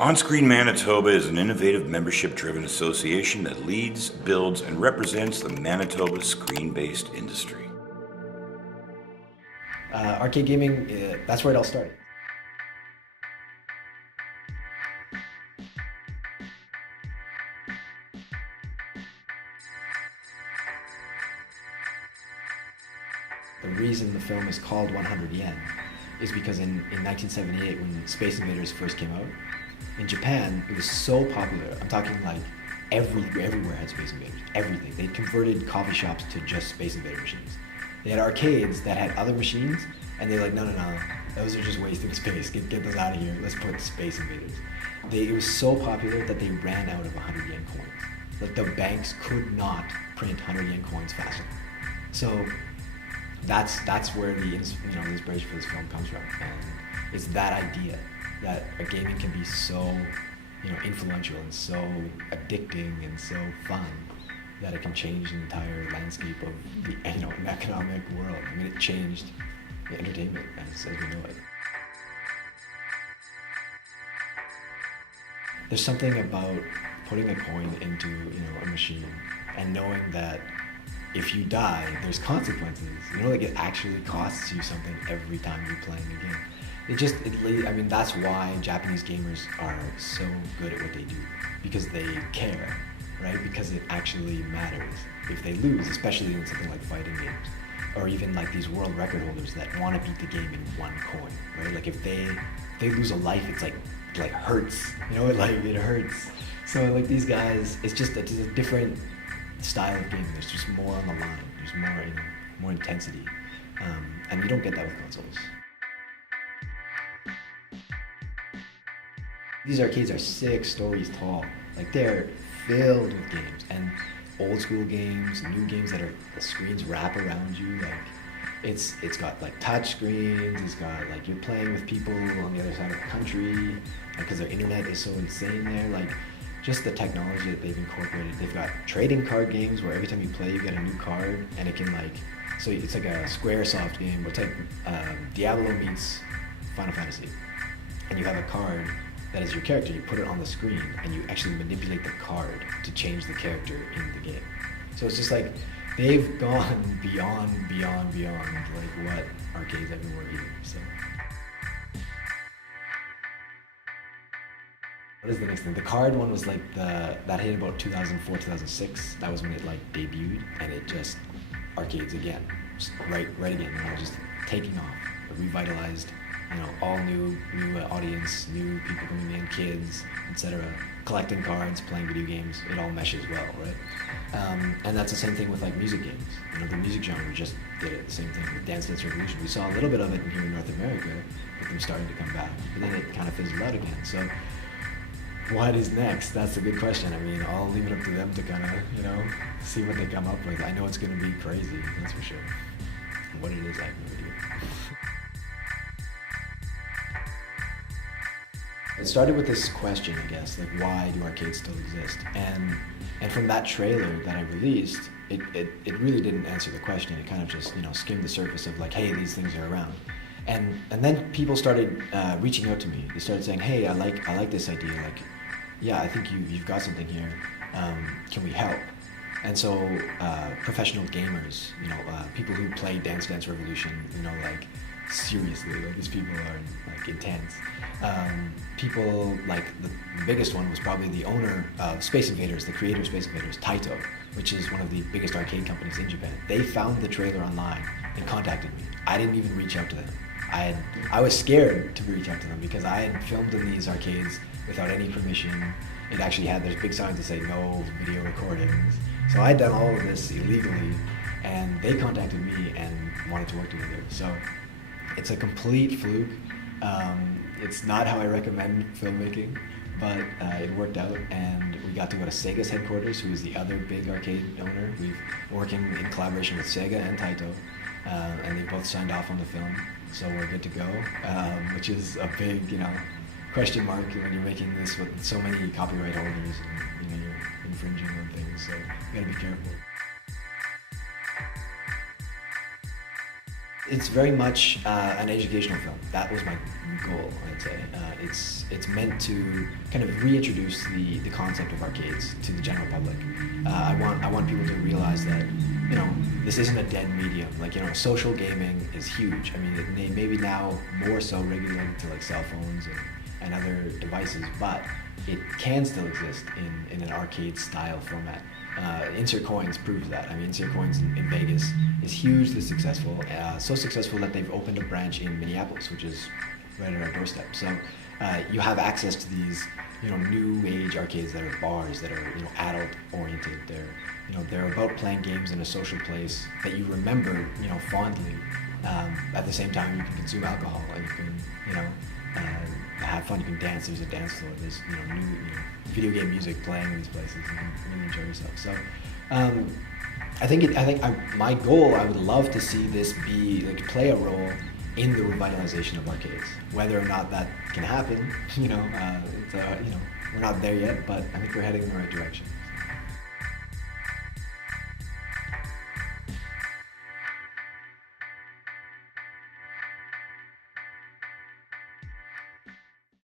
On-Screen Manitoba is an innovative membership-driven association that leads, builds, and represents the Manitoba screen-based industry. Arcade gaming, that's where it all started. The reason the film is called 100 Yen is because in 1978, when Space Invaders first came out, in Japan, it was so popular. I'm talking like everywhere had Space Invaders, everything. They converted coffee shops to just Space Invader machines. They had arcades that had other machines, and they're like, no, those are just wasting space. Get those out of here. Let's put Space Invaders. It was so popular that they ran out of 100 yen coins. Like the banks could not print 100 yen coins fast enough. So that's where the inspiration for this film comes from, and it's that idea that a gaming can be so influential and so addicting and so fun that it can change the entire landscape of the an economic world. I mean, it changed entertainment as we know it. There's something about putting a coin into a machine and knowing that if you die, there's consequences. Like it actually costs you something every time you're playing a game. That's why Japanese gamers are so good at what they do, because they care, right? Because it actually matters if they lose, especially in something like fighting games, or even like these world record holders that want to beat the game in one coin, right? Like if they lose a life, it's like hurts, it hurts. So like these guys, it's a different style of gaming. There's just more on the line. There's more intensity, and you don't get that with consoles. These arcades are 6 stories tall. Like they're filled with games, and old school games, new games that the screens wrap around you. Like it's got like touch screens. It's got like you're playing with people on the other side of the country because their internet is so insane there. Like just the technology that they've incorporated. They've got trading card games where every time you play, you get a new card, and it can so it's like a Squaresoft game. It's like Diablo meets Final Fantasy, and you have a card that is your character. You put it on the screen, and you actually manipulate the card to change the character in the game. So it's just like they've gone beyond like what arcades ever were either. So what is the next thing? The card one was like that hit about 2004, 2006. That was when it like debuted, and it just arcades again, just right again. Just taking off, revitalized. All new audience, new people coming in, kids, etc. Collecting cards, playing video games, it all meshes well, right? And that's the same thing with like music games. The music genre just did it. The same thing with Dance Dance Revolution. We saw a little bit of it here in North America, with them starting to come back, but then it kind of fizzled out again. So what is next? That's a good question. I'll leave it up to them to kind of, see what they come up with. I know it's going to be crazy, that's for sure. What it is, I have no idea. It started with this question, I guess, like why do arcades still exist? And from that trailer that I released, it really didn't answer the question. It kind of just skimmed the surface of like, hey, these things are around. And then people started reaching out to me. They started saying, hey, I like this idea. Like, yeah, I think you've got something here. Can we help? And so professional gamers, people who play Dance Dance Revolution, like seriously, like these people are like intense. People like the biggest one was probably the owner of Space Invaders, the creator of Space Invaders, Taito, which is one of the biggest arcade companies in Japan. They found the trailer online and contacted me. I didn't even reach out to them. I was scared to reach out to them because I had filmed in these arcades without any permission. It actually there's big signs that say no video recordings. So I had done all of this illegally, and they contacted me and wanted to work together. So it's a complete fluke. It's not how I recommend filmmaking, but it worked out, and we got to go to Sega's headquarters, who is the other big arcade owner. We've working in collaboration with Sega and Taito, and they both signed off on the film, so we're good to go, which is a big, question mark when you're making this with so many copyright holders, and you're infringing on things, so you gotta be careful. It's very much an educational film. That was my goal, I'd say. It's meant to kind of reintroduce the concept of arcades to the general public. I want people to realize that, you know, this isn't a dead medium. Like, you know, social gaming is huge. I mean, it may be now more so regulated to like cell phones and other devices, but it can still exist in an arcade style format. Insert Coins proves that. I mean, Insert Coins in Vegas is hugely successful, so successful that they've opened a branch in Minneapolis, which is right at our doorstep. So you have access to these, you know, new age arcades that are bars, that are, you know, adult oriented. They're about playing games in a social place that you remember, you know, fondly. At the same time, you can consume alcohol and you can, you know, have fun. You can dance. There's a dance floor. There's, you know, video game music playing in these places. You can really enjoy yourself. So, my goal, I would love to see this play a role in the revitalization of arcades. Whether or not that can happen, you know, we're not there yet, but I think we're heading in the right direction.